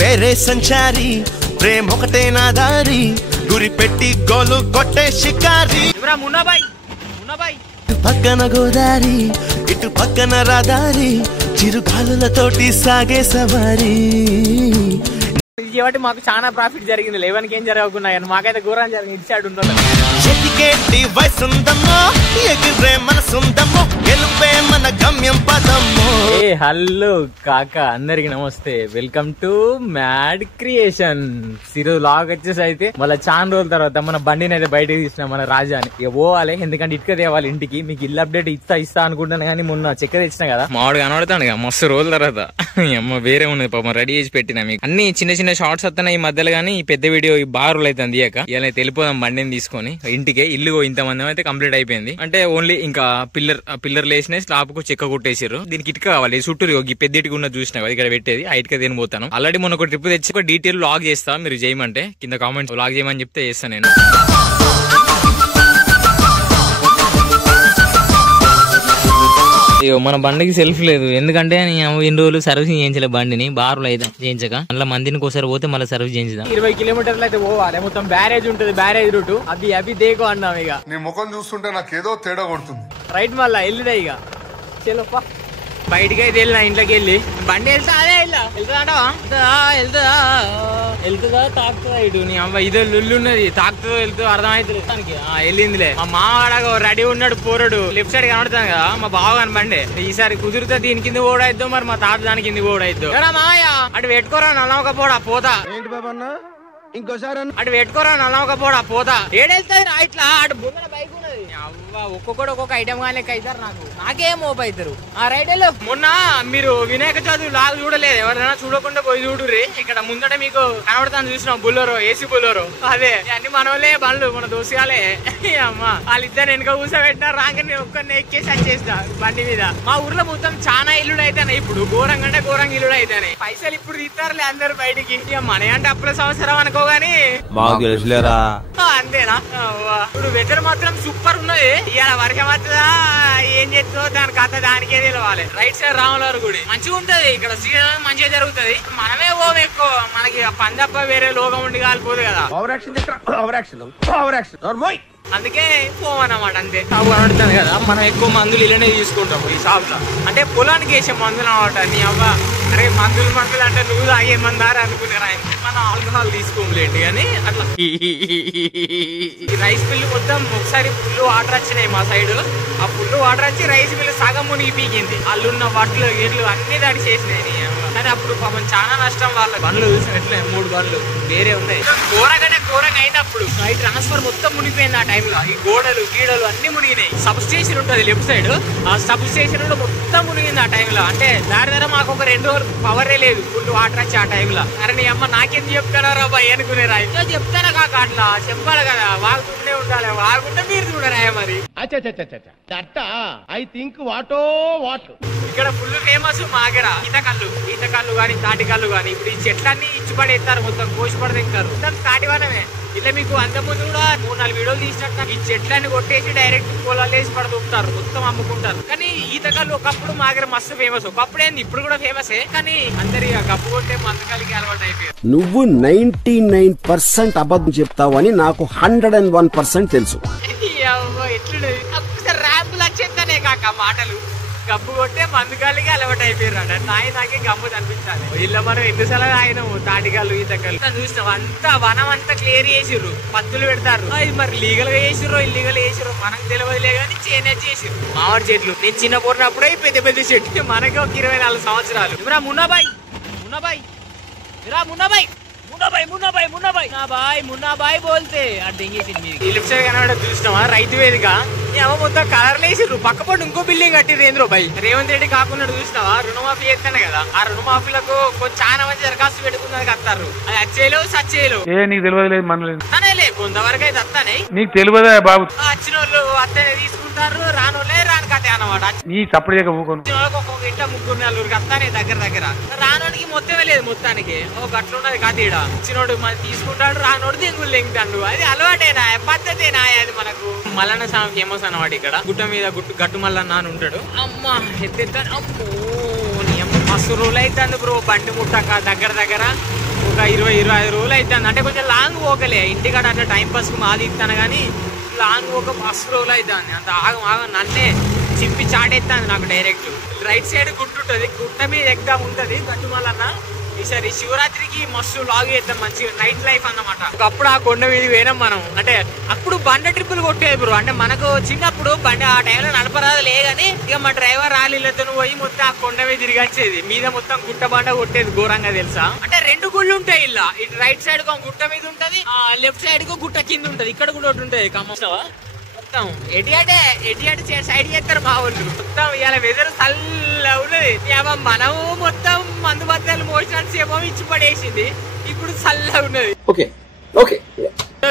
పేరే సంచారి, ప్రేమ ఒకటే నా దారి, గురి పెట్టి గోలు కొట్టే షికారి. ఇటు పక్కన గోదారి, ఇటు పక్కన రాదారి, చిరుగాలులతోటి సాగే సవారీ. కాబట్టి మాకు చాలా ప్రాఫిట్ జరిగింది. 11కి ఏం జరగకున్నాయని మాకైతే ఘోరం జరిగింది. ఇటు సైడ్ ఉండాలి చెటికేటి వయసుందమ్మో, ఎగిరే మనసుందమ్మో, గెలుపే మన గమ్యం పదమ్మో. ఏ హలో కాక అందరికి నమస్తే, వెల్కమ్ టు మ్యాడ్ క్రియేషన్స్. ఈరోజు లాగ్ వచ్చేసి అయితే మళ్ళీ చాలా రోజుల తర్వాత మన బండిని అయితే బయటకు తీసిన మన రాజాని. ఇక పోవాలి, ఎందుకంటే ఇటుక తేవాలి ఇంటికి. మీకు ఇల్లు అప్డేట్ ఇస్తా అనుకుంటాను, కానీ మొన్న చెక్క తెచ్చిన కదా మామిడి కనబడతాను మస్తు రోజుల తర్వాత. అమ్మ వేరే ఉన్నది పాపం రెడీ చేసి పెట్టిన. మీకు అన్ని చిన్న చిన్న షార్ట్స్ వస్తున్నాయి ఈ మధ్యలో, కానీ ఈ పెద్ద వీడియో ఈ బారులు అయితే తీయక ఇలా వెళ్ళిపోదాం బండిని తీసుకొని ఇంటికి. ఇల్లు ఇంతమంది అయితే కంప్లీట్ అయిపోయింది. అంటే ఓన్లీ ఇంకా పిల్లర్ లేసిన స్లాబ్ కు చెక్క కొట్టేసారు. దీనికి ఇటుక కావాలి చుట్టూ ఈ పెద్ద ఇటుక ఉన్న చూసినా కదా ఇక్కడ పెట్టేది. ఆ ఇటుక తినిపోతాను. ఆల్రెడీ మొన్న ఒక ట్రిప్ తెచ్చి ఒక డీటెయిల్ లాగ్ చేస్తా, మీరు చేయమంటే కింద కామెంట్స్ లాగ్ చేయమని చెప్తే చేస్తాను నేను. మన బండికి సెల్ఫ్ లేదు, ఎందుకంటే ఎన్ని రోజులు సర్వీసింగ్ చేయించలే బండిని. బారులు అయితే చేయించక మళ్ళీ మందిని ఒకసారి పోతే మళ్ళీ సర్వీస్ చేయించుదాం. 20 కిలోమీటర్లు అయితే పోవాలి. మొత్తం బ్యారేజ్ ఉంటుంది, బ్యారేజ్ రూట్ అవి దేకో అన్నాం. ఇక నీ ముఖం చూస్తుంటే నాకేదో తేడా కొడుతుంది. రైట్ మళ్ళా వెళ్ళిదా ఇక చెల్లప్ప. బయటికి అయితే వెళ్ళిన ఇంట్లోకి వెళ్ళి బండి వెళ్తా అదే వెళ్తుందా తాకుతుందా ఇటు నీ అవ్వ ఇదో లుల్లు ఉన్నది. తాకుతుందో వెళ్తుందో అర్థమైతుంది. వెళ్ళిందిలే. మా మావాడగా రెడీ ఉన్నాడు పోరాడు. లెఫ్ట్ సైడ్ కనబడుతాను కదా మా బావ కనబండి. ఈసారి కుదిరితే దీని కింద ఓడైద్దో, మరి మా తాత దాని కింద ఓడైద్దో. మావయ్య అటు పెట్టుకోరా నల్లవకపోడా పోతా. ఏంటి బాబా ఇంకోసారి అటు పెట్టుకోరా నల్లవకపోడా పోతా. ఏడెళ్తుంది రా ఇట్లా. అటు బొమ్మల బైక్ ఉన్నది. అవ్వ ఒక్కొక్కడు ఒక్కొక్క ఐటమ్ గానే అవుతారు. నాకేం ఓప్ అవుతారు. ఆ రైట్ వెళ్ళు. మొన్న మీరు వినాయక చవితి లాగ్ చూడలేదు, ఎవరైనా చూడకుండా పోయి చూడుర్రి. ఇక్కడ ముందట మీకు కనబడతాను చూసినాం బుల్లరో, ఏసీ బుల్లరో. అదే అన్ని మనోలే బండ్లు, మన దోసిగాలే. అమ్మ వాళ్ళిద్దరు వెనుక కూర్చోబెట్టినారు. రాగానే ఒక్కరిని ఎక్కేసి వచ్చేస్తా బండి మీద. మా ఊర్లో మొత్తం చాలా ఇల్లుడు అయితేనే ఇప్పుడు, ఘోరంగా అంటే ఘోరంగా ఇల్లుడు అయితేనే. పైసలు ఇప్పుడు తీస్తారులే అందరు బయటికి. ఇక మన అంటే అప్పుల సంవత్సరం అనుకో గానీ అంతేనా. ఇప్పుడు వెదర్ మాత్రం సూపర్ ఉన్నది. ఇవాళ వర్షం వస్తుందా ఏం చేస్తుందో దాని కథ దానికే తెలవాలి. రైట్ సైడ్ రాములవారి గుడి మంచిగా ఉంటది. ఇక్కడ శ్రీరామ మంచిగా జరుగుతుంది. మనమే ఓం ఎక్కువ, మనకి పని తప్ప వేరే లోకం ఉండి కాలిపోదు కదా. అందుకే పోవన్నమాట. అంతే సాగు కనబడుతుంది కదా. మనం ఎక్కువ మందులు ఇలానే తీసుకుంటాం ఈ షాప్ లో. అంటే పొలానికి వేసే మందులు అనమాట. నీ అవ్వ అరే మందులు అంటే నువ్వు తాగే మందారు అనుకునేరా. మనం ఆల్కహాల్ తీసుకోలేండి కానీ అట్లా. ఈ రైస్ మిల్లు మొత్తం ఒకసారి ఫుల్ వాటర్ వచ్చినాయి మా సైడ్. ఆ ఫుల్ వాటర్ వచ్చి రైస్ మిల్లు సగం మునిగి పీకింది. వాళ్ళున్న వడ్లు గిడ్లు అన్ని దాడి చేసినాయి. కానీ అప్పుడు పాపం చాలా నష్టం. వాళ్ళ బండ్లు చూసినట్లే 3 బండ్లు వేరే ఉన్నాయి. ఘోరంగానే ఘోరంగా అయినప్పుడు ఈ ట్రాన్స్ఫర్ మొత్తం మునిగిపోయింది. ఆ టైంలో ఈ గోడలు గీడలు అన్ని మునిగినాయి. సబ్ స్టేషన్ ఉంటుంది లెఫ్ట్ సైడ్, ఆ సబ్ స్టేషన్ లో మొత్తం మునిగింది ఆ టైంలో. అంటే దాని దగ్గర మాకు ఒక 2 రోజులు పవరే లేదు, ఫుల్ వాటర్ వచ్చి ఆ టైంలో. అరే నీ అమ్మ నాకేం చెప్తారా బాయ్ అనుకునేరా. ఇంకా చెప్తానా కాక అట్లా చెప్పాలి కదా. వాగుతూనే ఉండాలి, వాగుంటే మీరు చూడరా మరి. ఐ థింక్ వాటో వాట్ ఇక్కడ ఫుల్ ఫేమస్ మాగర ఈతకల్లు గాని తాటికల్లు గాని. ఇప్పుడు ఈ చెట్లన్నీ ఇచ్చిపడేస్తారు, మొత్తం కోసి పడతారు. మొత్తం తాటివనమే. ఇలా మీకు అంత ముందు కూడా 3-4 వీడియోలు తీసినట్టు ఈ చెట్లన్నీ కొట్టేసి డైరెక్ట్ పొలాలు వేసి పడుతుంటారు, మొత్తం అమ్ముకుంటారు. కానీ ఈతకల్లు ఒకప్పుడు మాగర మస్తు ఫేమస్. ఒకప్పుడు ఏంది, ఇప్పుడు కూడా ఫేమసే. కానీ అందరి కప్పు కొట్టే మందుకల్లికి అలవాటు అయిపోయారు. నువ్వు 99% అబద్ధం చెప్తావని నాకు 101% తెలుసు. ఎట్లుండదు ఒక్కసారి ర్యాంపులు వచ్చేస్తానే కాక మాటలు. గబ్బు కొట్టే మందుగాలికి అలవాటు అయిపోయారు. నాకే గమ్ము అనిపించాలి. ఇలా మనం ఎన్నిసార్లు ఆయనము తాటికాళ్ళు ఈతకాళ్ళు చూసినాం. అంతా వనం అంతా క్లియర్ చేసిర్రు, పత్తులు పెడతారు. అది మరి లీగల్ గా చేసిర్రో ఇల్లీగల్ చేసిర్రో మనకు తెలియదులే కానీ చేనేజ్ చేసిర్రు. మామిడి చెట్లు నేను చిన్న పోరినప్పుడే పెద్ద పెద్ద చెట్లు. మనకి ఒక 24 సంవత్సరాలు. ఇవరా మున్నాబాయ్ మున్నాబాయ్ బోల్తే లెఫ్ట్ సైడ్ కనబడ చూసినావా రైతు వేదిక. మొత్తం కలర్లు వేసిర్రు. పక్క పట్టు ఇంకో బిల్డింగ్ కట్టిర్రు బాయ్. రేవంత్ రెడ్డి కాకుండా చూసినావా రుణమాఫీ చేస్తాను కదా. ఆ రుణమాఫీలకు చాలా మంది దరఖాస్తు పెట్టుకున్నది కత్తారు. అది వచ్చేలో సచ్చేలో నీకు తెలియదు మనలే కొంతవరకు అయితే వస్తానే. నీకు తెలియదా బాబు. వచ్చిన వాళ్ళు అత్తనే తీసుకుంటారు, రానోళ్ళే రాని కథ అనమాట. ఒక్కొక్క ఇంట 3-4 వస్తానే దగ్గర. రానోడికి మొత్తమే లేదు. మొత్తానికి ఒక గట్లున్నది కథ. ఈడ ఇచ్చినోడు మనం తీసుకుంటాడు, రానోడు దింగులు లెంగుతాడు. అది అలవాటేనా, పద్ధతేనా అది మనకు. మల్లన్న స్వామి ఫేమస్ అనమాట ఇక్కడ. గుట్ట మీద గట్టు మల్లన్న అని ఉంటాడు. అమ్మ ఎత్తెత్తాను. అమ్మో నీ అమ్మ మస్తు రోజులు అవుతుంది బ్రో బండి ముట్టక దగ్గర ఒక 20-25 రోజులు అవుతుంది. అంటే కొంచెం లాంగ్ పోకలే ఇంటికాడ అట్లా టైం పాస్ కు మాది ఇస్తాను కానీ లాంగ్ పోక మస్తు రోజులు అవుతుంది. అంత ఆగం నన్నే చింపి చాటేస్తాను నాకు డైరెక్ట్. రైట్ సైడ్ గుట్టు ఉంటుంది, గుట్ట మీద ఎగ్దాం ఉంటుంది గట్టుమల్లన్న. ఈసారి శివరాత్రికి మస్తు లాగ్ చేద్దాం మంచిగా నైట్ లైఫ్ అన్నమాట. ఒకప్పుడు ఆ కొండ మీద పోయినాం మనం. అంటే అప్పుడు బండ ట్రిప్పులు కొట్టేది బ్రో. అంటే మనకు చిన్నప్పుడు బండి ఆ టైంలో నడపరాదు లేదని ఇక మా డ్రైవర్ రాలిలతో పోయి మొత్తం ఆ కొండ మీద తిరిగి వచ్చేది. మీద మొత్తం గుట్ట బండ కొట్టేది ఘోరంగా తెలుసా. అంటే 2 గుళ్ళు ఉంటాయి ఇలా. ఇటు రైట్ సైడ్ గుట్ట మీద ఉంటది, లెఫ్ట్ సైడ్ గుట్ట కింద ఉంటది. ఇక్కడ కూడా ఒకటి ఉంటది కమ్మస్తావా మొత్తం ఎడియాటే సైడ్ చేస్తారు మా ఊళ్ళు మొత్తం. ఇవాళ వెదర్ చల్ల ఉన్నది. మనము మొత్తం మందు బద్దలు మోషన్ సేపం ఇచ్చి పడేసింది. ఇప్పుడు చల్ల ఉన్నది.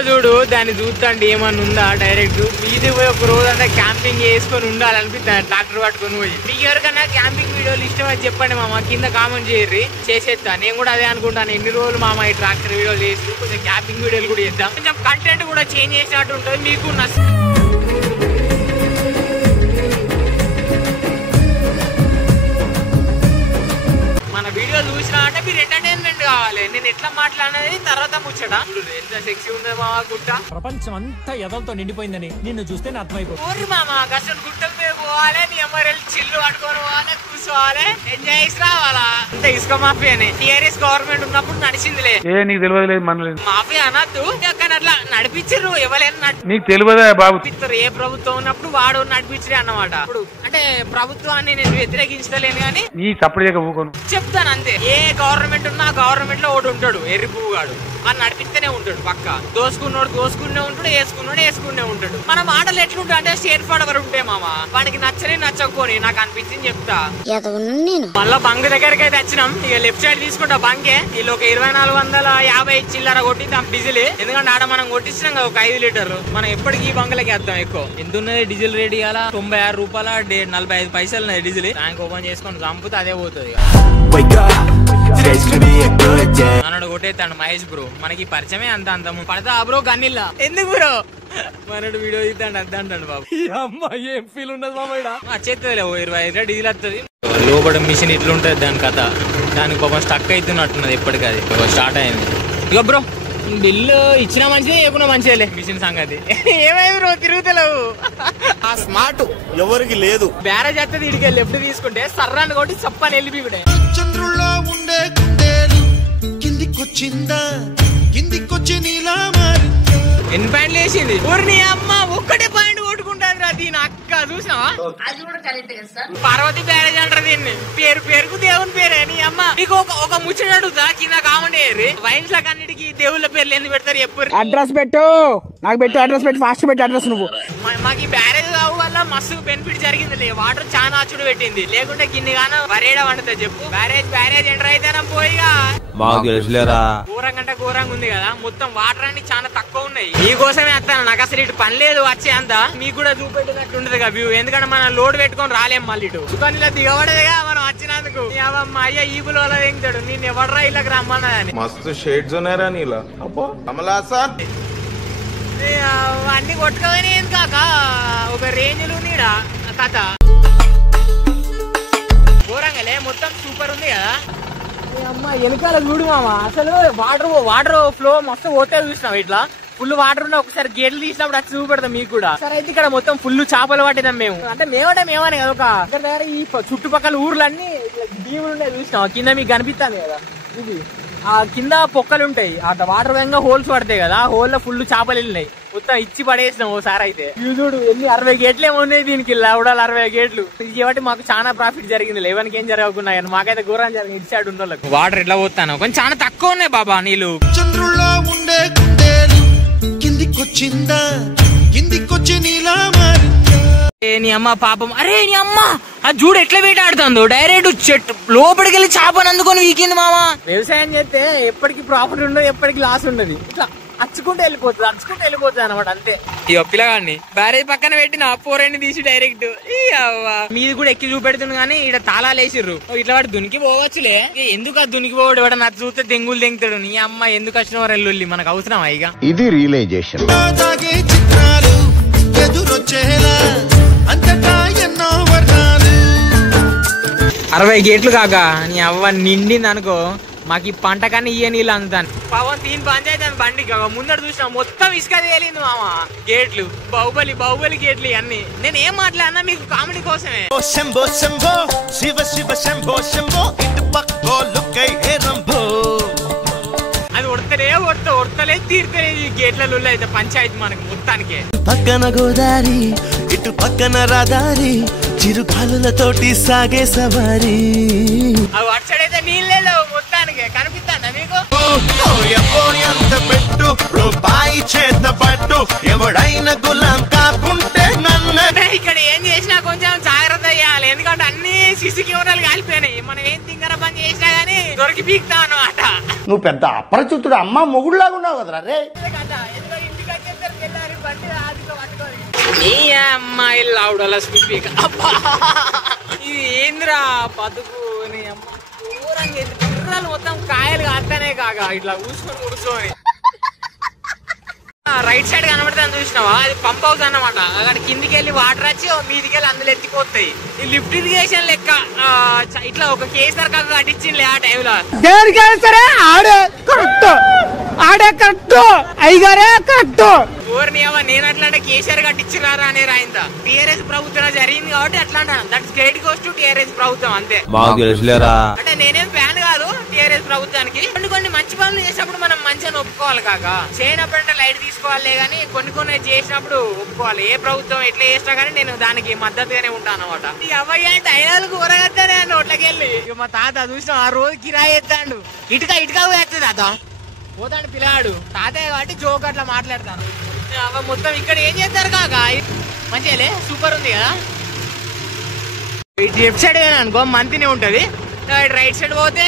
చూడు దాన్ని చూస్తాండి ఏమన్నా ఉందా డైరెక్ట్ ఇది పోయి ఒక రోజు అంతా క్యాంపింగ్ చేసుకొని ఉండాలనిపిస్తుంది ట్రాక్టర్ పట్టుకొని పోయి. మీకు ఎవరికన్నా క్యాంపింగ్ వీడియోలు ఇష్టం అని చెప్పండి మామ, కింద కామెంట్ చేయర్రి, చేసేస్తా. నేను కూడా అదే అనుకుంటాను ఎన్ని రోజులు మామ ఈ ట్రాక్టర్ వీడియోలు చేసి కొంచెం క్యాంపింగ్ వీడియోలు కూడా చేద్దాం. కొంచెం కంటెంట్ కూడా చేంజ్ చేసినట్టు ఉంటుంది. మీకు మన వీడియో చూసినా అంటే మీరు ఎంటర్టైన్మెంట్ కావాలి. నేను ఎట్లా మాట్లాడేది తర్వాత ముచ్చట. ఎంత సెక్సీ ఉన్నది మామ గుట్ట. ప్రపంచం అంతా ఎదలతో నిండిపోయిందని నిన్ను చూస్తే అర్థమైపోతుంది. మామ కష్టం గుట్టల మీద పోవాలి, నీ అమ్మాయి చిల్లు పట్టుకొని పోవాలి, కూర్చోవాలి, ఎంజాయ్ చేసి రావాలా. అంతే ఇసుక మాఫియానే. టీఆర్ఎస్ గవర్నమెంట్ ఉన్నప్పుడు నడిచిందిలే. నీకు తెలియదు మన మాఫియా అనద్దు కానీ అట్లా నడిపించరు. ఎవరైనా నీకు తెలియదా బాబు? ఏ ప్రభుత్వం ఉన్నప్పుడు వాడు నడిపించడే అన్నమాట. ఇప్పుడు అంటే ప్రభుత్వాన్ని నేను వ్యతిరేకించలేను కానీ నీ సపరేట్ చెప్తాను అంతే. ఏ గవర్నమెంట్ ఉన్నా గవర్నమెంట్ లో ఒకటి ఉంటాడు ఎర్రి పువ్వుగాడు, అని నడిపిస్తేనే ఉంటాడు పక్క. దోసుకున్నాడు దోసుకునే ఉంటాడు, వేసుకున్నాడు వేసుకునే ఉంటాడు. మన మాటలు ఎట్లుంటా అంటే స్టేట్ ఫార్వర్డ్ ఉంటే మామ వాడికి నచ్చని నచ్చకపోని నాకు అనిపించింది చెప్తా. మళ్ళా బంక్ దగ్గరికి అయితే వచ్చినాం. ఇక లెఫ్ట్ సైడ్ తీసుకుంటా బంకే. వీళ్ళు ఒక 2450 చిల్లర కొట్టిద్దాం డీజిల్. ఎందుకంటే ఆడ మనం కొట్టించినాం కదా ఒక 5 లీటర్లు. మనం ఎప్పటికీ ఈ బంకులకి వేద్దాం ఎక్కువ. ఎంత ఉన్నది డీజిల్ రేట్ ఇవాళ 96 రూపాయల 45 పైసలు ఉన్నది డీజిల్. ట్యాంక్ ఓపెన్ చేసుకొని చంపుతే అదే పోతుంది. మనడు కొట్టేస్తాడు మహేష్ బ్రో. మనకి పరిచయమే అంత పడతా బ్రో గన్నిల్లా ఎందుకు బ్రో మనడు వీడియో తీస్తాడు అంత అంటాడు బాబు. అమ్మాయి ఏం ఫీల్ ఉన్నది మామ వచ్చేస్తుంది 25 డీజిల్ వస్తుంది. లోపల మిషన్ ఇట్లుంటది దాని కథ. దానికి పాపం స్టక్ అవుతున్నట్టున్నది ఎప్పటికీ. అది స్టార్ట్ అయింది. ఇక బ్రో బిల్లు ఇచ్చినా మంచిదే ఇవ్వకుండా మంచిదేలే మిషన్ సంగతి. ఏమైంది బ్రో తిరుగుతలేవు? ఆ స్మార్ట్ ఎవరికి లేదు. బ్యారేజ్ వస్తుంది ఇడికి లెఫ్ట్ తీసుకుంటే సర్రాన్ని కొట్టి చప్పని వెళ్ళిపోయి చంద్రుల్లో ఉండే గుండెలు కిందికొచ్చిందా కిందికొచ్చి నీలా మారిందా. ఎన్ని పాయింట్లు వేసింది ఊరిని అమ్మ ఒక్కటే పాయింట్ కొట్టుకుంటాది రా దీని అక్క. చూసినావా పార్వతి బ్యారేజ్ అంటారు దీన్ని. పేరుకు దేవుని పేరే నీ అమ్మ. నీకు ఒక ముచ్చట అడుగుతా కింద కామెంట్ చేయరు. వైన్స్ లకు అన్నిటికీ దేవుళ్ళ పేర్లు ఎందుకు పెడతారు ఎప్పుడు? అడ్రస్ పెట్టు నాకు పెట్టు అడ్రస్ పెట్టు ఫాస్ట్ పెట్టు అడ్రస్. నువ్వు మాకు ఈ బ్యారేజ్ కావు వల్ల మస్తు బెనిఫిట్ జరిగింది. వాటర్ చాలా అచ్చుడు పెట్టింది. లేకుంటే కింది గాన వరేడా వండుతా చెప్పు. బ్యారేజ్ ఎంటర్ అయితేనా పోయిగా ఘోరంగా అంటే ఘోరంగా ఉంది కదా. మొత్తం వాటర్ అన్ని చాలా తక్కువ ఉన్నాయి. మీకోసమే వస్తాను. నాకు అసలు ఇటు పని లేదు వచ్చే అంత. మీకు కూడా చూపెట్టినట్టు ఉండదు కదా వ్యూ. ఎందుకంటే మనం లోడ్ పెట్టుకొని రాలేం మళ్ళీ ఇటు. కానీ ఇలా దిగబడదుగా మనం వచ్చినందుకు. మా అయ్య ఈబుల్ వల్ల దిగుతాడు. నేను ఎవడరా ఇళ్ళకి రమ్మన్నదని. మస్తు షేడ్స్ ఉన్నారా నీలా కమలాసన్. అన్ని కొట్టుకోగానే ఏం కాక ఒక రేంజ్లు నీడా కథ ఘోరంగాలే. మొత్తం సూపర్ ఉంది కదా. అమ్మ వెనకాల చూడు మామ అసలు వాటర్ ఫ్లో మొత్తం పోతే చూసినాం. ఇట్లా ఫుల్ వాటర్ ఉన్న ఒకసారి గేట్లు తీసినప్పుడు అది చూపెడతాం మీకు కూడా. సరే అయితే ఇక్కడ మొత్తం ఫుల్ చేపలు పట్టినాం మేము. అంటే మేమనే కదా ఒక ఇక్కడ దగ్గర ఈ చుట్టుపక్కల ఊర్లన్నీ దీవులు ఉన్నాయి చూసినాం. కింద మీకు కనిపిస్తుంది కదా ఇది. ఆ కింద పొక్కలు ఉంటాయి. ఆ వాటర్ వేగంగా హోల్స్ పడతాయి కదా. ఆ హోల్ లో ఫుల్ చేపలు వెళ్ళినాయి. మొత్తం ఇచ్చి పడేసినాం ఓసారి అయితే. చూడు ఎన్ని 60 గేట్లు ఏమో ఉన్నాయి దీనికి. లవడాలు 60 గేట్లు. ఇది కాబట్టి మాకు చాలా ప్రాఫిట్ జరిగింది. 11కి ఏం జరగకుండా కానీ మాకైతే ఘోరం జరిగింది. ఇటు సైడ్ ఉన్న వాటర్ ఎట్లా పోతాను కొంచెం చాలా తక్కువ ఉన్నాయి బాబా నీళ్ళు. చంద్రుల్లో ఉండే గుండెలు కిందికొచ్చిందా కిందికొచ్చి నీలా మారిందా. నీ అమ్మ పాపం. అరే నీ అమ్మ ఆ చూడు ఎట్లా వేటాడుతుందో. డైరెక్ట్ చెట్టు లోపలికి వెళ్ళి చేపను అందుకొని వీకింది మామ. వ్యవసాయం చేస్తే ఎప్పటికి ప్రాఫిట్ ఉండదు, ఎప్పటికి లాస్ ఉండదు. ఇట్లా అచ్చుకుంటూ వెళ్ళిపోతుంది అనమాట అంతే. ఇక పిల్లగాడిని బ్యారేజ్ పక్కన పెట్టిన పోరెండి తీసి డైరెక్ట్ మీది కూడా ఎక్కి చూపెడుతుంది. కానీ ఇక్కడ తాళాలు వేసిర్రు. ఇట్లా వాడు దునికి పోవచ్చులే. ఎందుకు ఆ దునికి పోవడు వాడు నాకు చూస్తే దెంగులు దెంగుతాడు. నీ అమ్మ ఎందుకు వచ్చిన వారు మనకు అవసరమా? ఇక ఇది రియలైజేషన్. చిత్రాలు ఎదురొచ్చేలా అంతటా ఎన్నో వర్ణాలు. 60 గేట్లు కాక నీ అవ్వ నిండింది అనుకో, మాకు ఈ పంట కానీ ఇయ్య నీళ్ళు అందుతాను. పవన్ తీన్ పంచాయతీ అని బండి ముందర చూసినా మొత్తం ఇసుక తేలింది మామ. గేట్లు బాహుబలి గేట్లు అన్ని. నేను ఏం మాట్లాడినా మీకు కామెడీ కోసమే. శంభో శంభో శివ శివ శంభో శంభో ఇటు పక్కో లుక్కై రంభో. అది ఉడతలే తీర్తలేదు ఈ గేట్లలో అయితే పంచాయతీ మనకి మొత్తానికి. పక్కన గోదారి ఇటు పక్కన రాదారి, చిరుగాలులతోటి సాగే సవారి. అవి అచ్చడైతే నీళ్ళే లేవు మొత్తానికి. కనిపిస్తాడా మీకు? ఎంత పెట్టు రూపాయి చేత పట్టు, ఎవడైనా గులాం కాకుంటే నన్ను. ఇక్కడ ఏం చేసినా కొంచెం జాగ్రత్త అయ్యాలి, ఎందుకంటే అన్ని సిసి కెమెరాలు కాలిపోయినాయి. మనం ఏం తింగర పని చేసినా గానీ దొరికి పీకుతాం అన్నమాట. నువ్వు పెద్ద అపరిచితుడు అమ్మ మొగుడులాగా ఉన్నావు కదరా రే. అమ్మాయి లావుడలా స్పీక్. ఇది ఏంద్రా బతుకు పిల్లలు మొత్తం కాయలు కాస్తానే కాక ఇట్లా కూర్చొని రైట్ సైడ్ కనబడతాను చూసినావా, అది పంప్ హౌస్ అన్నమాట. అక్కడ కిందికి వెళ్ళి వాటర్ వచ్చి మీదికి వెళ్ళి అందులో ఎత్తిపోతాయి. ఈ లిఫ్ట్ ఇరిగేషన్ లెక్క ఇట్లా ఒక కేసీఆర్ కాక కట్టించింది ఆ టైంలో. నేను అట్లా అంటే కేసీఆర్ కట్టించినారా అనే రాయింత. టీఆర్ఎస్ ప్రభుత్వం జరిగింది కాబట్టి అట్లా అంటాను. That's great goes to TRS ప్రభుత్వం అంతే. అంటే నేనేం ఫ్యాన్ కాదు టీఆర్ఎస్ ప్రభుత్వానికి. కొన్ని మంచి పనులు చేసినప్పుడు మనం మంచిగా ఒప్పుకోవాలి కాక, చేయనప్పుడు అంటే లైట్ తీసుకోవాలి కానీ కొన్ని చేసినప్పుడు ఒప్పుకోవాలి. ఏ ప్రభుత్వం ఎట్లా చేసినా కానీ నేను దానికి మద్దతుగానే ఉంటాను అనమాట. ఈ అబ్బాయి టైర్లు కూరగత్తానే అని ఒట్లకెళ్ళి మా తాత చూసిన ఆ రోజు కిరాయి ఎత్తాడు. ఇటుక వేస్తుంది తాత పోతాడు పిల్లాడు. తాతయ్య కాబట్టి జోక్ అట్లా మాట్లాడతాను. మొత్తం ఇక్కడ ఏం చేస్తారు కాక మంచిగా సూపర్ ఉంది కదా. ఇటు లెఫ్ట్ సైడ్ అనుకో మంతినే ఉంటది, రైట్ సైడ్ పోతే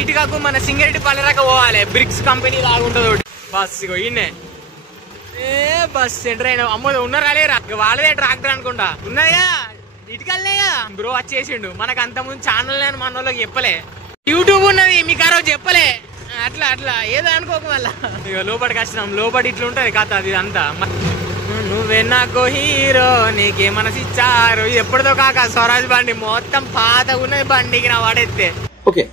ఇటుకకు మన సింగరెడ్డి పల్లెరాక పోవాలి. బ్రిక్స్ కంపెనీ లాగుంటది ఒకటి. బస్ ఇగో ఈయనే బస్ సెంటర్ అయినా అమ్మో ఉన్నారా లేరా, వాళ్ళదే ట్రాక్టర్ అనుకుంటా. ఉన్నాయా ఇటుకల్లేగా బ్రో వచ్చేసిండు. మనకు అంత ముందు ఛానల్ నేను మన వాళ్ళకి చెప్పలే, యూట్యూబ్ ఉన్నది మీకు ఆ రోజు చెప్పలే. అట్లా ఏదో అనుకోక మళ్ళా ఇక లోపలికి వచ్చినాం. లోపలి ఇట్లా ఉంటది కథ అది అంతా. నువ్వే నాకు హీరో నీకే మనసు ఇచ్చారు. ఎప్పటిదో కాక స్వరాజ్ బండి మొత్తం పాత ఉన్నది బండికి నా వాడెత్తే. ఓకే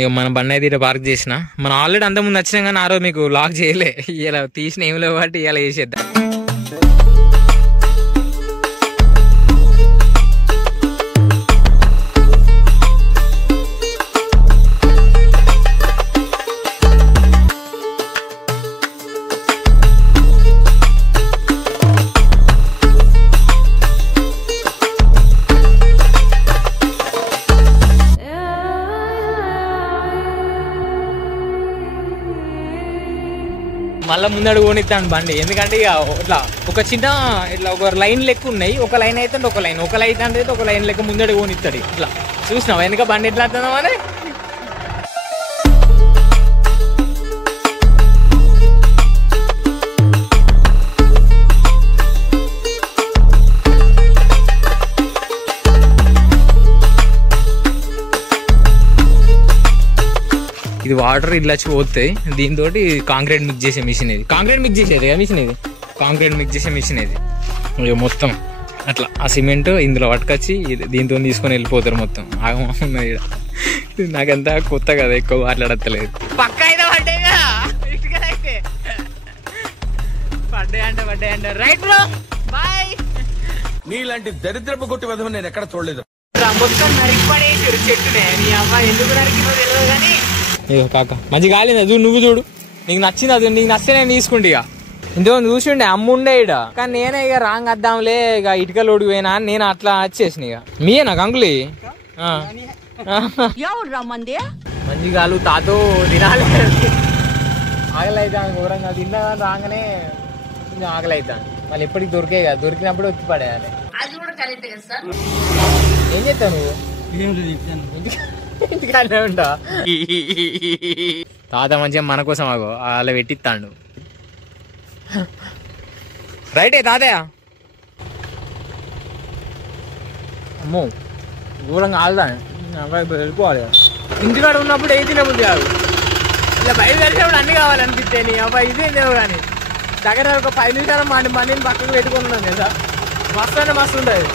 ఇక మన బండి అయితే ఇట్లా పార్క్ చేసిన. మనం ఆల్రెడీ అంత ముందు వచ్చినాం కానీ ఆ రోజు మీకు లాక్ చేయలే. ఇలా తీసిన ఏం లేవు కాబట్టి ఇలా చేసేద్దాం. మళ్ళీ ముందడు కొనిస్తాను బండి, ఎందుకంటే ఇక ఇట్లా ఒక చిన్న ఇట్లా ఒక లైన్ లెక్క ఉన్నాయి. ఒక లైన్ అయితే ఒక లైన్ అయితే ఒక లైన్ లెక్క ముందడు కొనిస్తాడు. ఇట్లా చూసినావా వెనక బండి ఎట్లా వస్తుందో అని. ఇది వాటర్ ఇట్లా వచ్చి పోతాయి. దీంతో కాంక్రీట్ మిక్స్ చేసే మిషన్ ఇది. కాంక్రీట్ మిక్స్ చేసేది మిషన్ ఇది. కాంక్రీట్ మిక్స్ చేసే మిషన్ ఇది. మొత్తం అట్లా ఆ సిమెంట్ ఇందులో పట్టుకొచ్చి దీంతో తీసుకొని వెళ్ళిపోతారు. మొత్తం ఆగమన్నది. నాకంతా కొత్త కదా, ఎక్కువ మాట్లాడతలేదు. పక్క అయితే పడ్డాయి అంటే రైట్ బ్రో బాయ్. నీలాంటి దరిద్రపు కొట్టి విధం నేను ఎక్కడ చూడలేదు. మొత్తం నరికి పడేసారు చెట్టునే. నీ అమ్మాయి ఎందుకు నరికిందో తెలియదు కానీ కాక మంచి కాలేదు. అది నువ్వు చూడు, నీకు నచ్చింది అది. నీకు నచ్చితే నేను తీసుకుంటే ఇక ఇంతకుముందు చూసిండే అమ్ముండే ఇక. కానీ నేనే ఇక రాంగ్ వద్దాంలే ఇక ఇటుక లోడు పోయినా అని నేను అట్లా వచ్చేసిన. ఇక మీయేనా కంకులి మంచి కాలు తాతో తినాలి. ఆకలి అవుతాను ఘోరంగా. తిన్నా రాగానే కొంచెం ఆకలి అవుతాను. మళ్ళీ ఎప్పటికి దొరికే కదా, దొరికినప్పుడు వచ్చి పడేయాలి. ఏం చేస్తావు నువ్వు? ఇంటికానే ఉంటా. తాత మంచిగా మన కోసం ఆగో అలా పెట్టిస్తాడు. రైటే తాతయ్య. అమ్మో ఘోరంగా ఆగుతాను. వెళ్ళిపోవాలి. ఇంటికాడ ఉన్నప్పుడు ఏ తినబుద్ధి కాదు. ఇలా బయట తెలిసినప్పుడు అన్ని కావాలనిపిస్తే నీ అబ్బాయి ఇదేందేమో కానీ దగ్గర ఒక 5 నిమిషాలు మందిని పక్కకు పెట్టుకుని ఉన్నాం కదా మస్తు అంటే మస్తు ఉంటుంది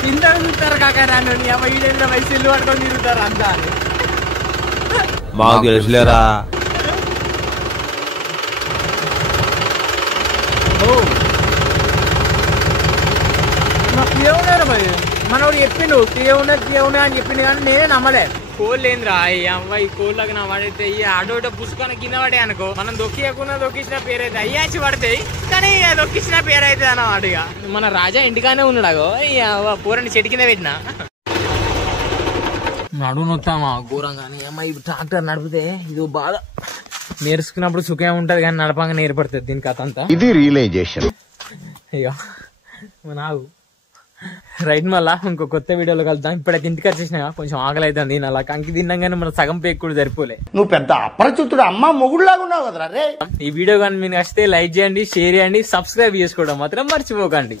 కింద చూస్తారు కాక నన్ను నీ అబ్బాయి ఈడేంద్ర వయసు ఇల్లు పట్టుకొని తిరుగుతారు అంతా అని మాకు తెలుసులేరా ఉన్నారు మరి మనోడు చెప్పిండు తీయవునా అని చెప్పిండు కానీ నేనే నమ్మలే కోళ్ళు ఏంద్రా ఈ అమ్మాయి కోళ్ళకి నా పడితే ఈ ఆటోట పుసుకొని కింద పడే అనుకో మనం దొక్కించిన పేరైతే అయ్యాచి పడతాయి కానీ దొక్కించిన పేరైతే అన్నమాట ఇక మన రాజా ఇంటికానే ఉన్నాడు పూరని చెట్టు కింద పెట్టినా నడువు నొత్తామా ఘోరంగానే అమ్మాయి ట్రాక్టర్ నడిపితే ఇది బాధ నేర్చుకున్నప్పుడు సుఖం ఉంటది కానీ నడపంగా నేర్పడుతుంది దీని కథ అంతా ఇది రియలైజేషన్ ఇక నాకు రైట్ మళ్ళా ఇంకో కొత్త వీడియోలో కలుద్దాం ఇప్పుడైతే ఇంటికి వచ్చేసినా కొంచెం ఆకలి అవుతుంది అలా కంకి తిన్నాగానే మన సగం పేక్ కూడా సరిపోలే నువ్వు పెద్ద అపరిచితుడు అమ్మ మొగుడులాగా ఉన్నావు కదరా రే ఈ వీడియో కానీ మీకు నచ్చితే లైక్ చేయండి షేర్ చేయండి సబ్స్క్రైబ్ చేసుకోవడం మాత్రం మర్చిపోకండి